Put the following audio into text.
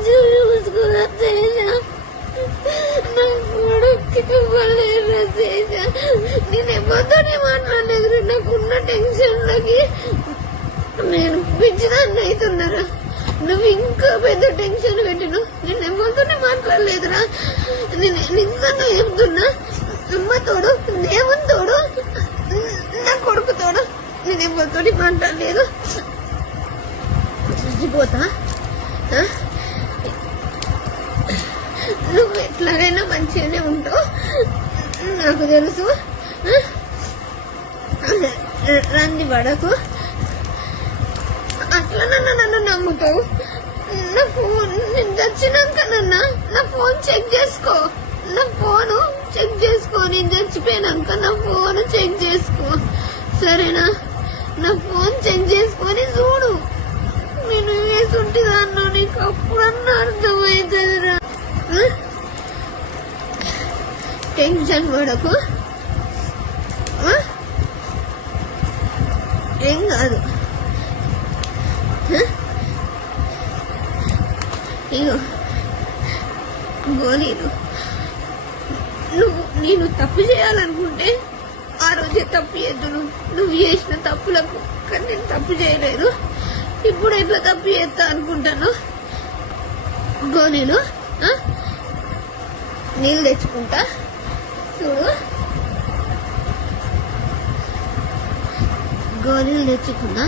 మంచిగా చూసుకున్నా తేజ. నా కొడుక్కి ఇవ్వలేరు తేజ. నేను ఎవరితోనే మాట్లాడలేదు. నాకున్న టెన్షన్లకి నేను పిచ్చిదాన్ని అవుతున్నారా. నువ్వు ఇంకా పెద్ద టెన్షన్ పెట్టిను. నేను ఎవరితోనే మాట్లాడలేదురా. నేను నిజంగా చెప్తున్నా. అమ్మ తోడు, దేవుని తోడు, నా కొడుకు తోడు, నేను ఎవరితోటి మాట్లాడలేదు. చచ్చిపోతా. నువ్వు ఎట్లాగైనా మంచిగానే ఉంటావు నాకు తెలుసు. రంది పడకు. అట్లా నన్ను నమ్ముతావు. నా ఫోన్ నేను చచ్చినాక నా ఫోన్ చెక్ చేసుకో. నా ఫోను చెక్ చేసుకో. నేను చచ్చిపోయినాక నా ఫోన్ చెక్ చేసుకో, సరేనా? నా ఫోన్ చెక్ చేసుకొని చూడు. నేను వేసుంటిదాన్నో నీకు అప్పుడన్నా అర్థమవుతుందిరా. టెన్షన్ పడకు, ఏం కాదు. ఇగో గోళీలు. నేను తప్పు చేయాలనుకుంటే ఆ రోజే తప్పు చేద్దును. నువ్వు చేసిన తప్పులకు. కానీ నేను తప్పు చేయలేదు. ఇప్పుడు ఎట్లా తప్పు చేస్తా అనుకుంటాను. గోళీలు నీళ్ళు తెచ్చుకుంటా చూడు. గోళీలు తెచ్చుకున్నా.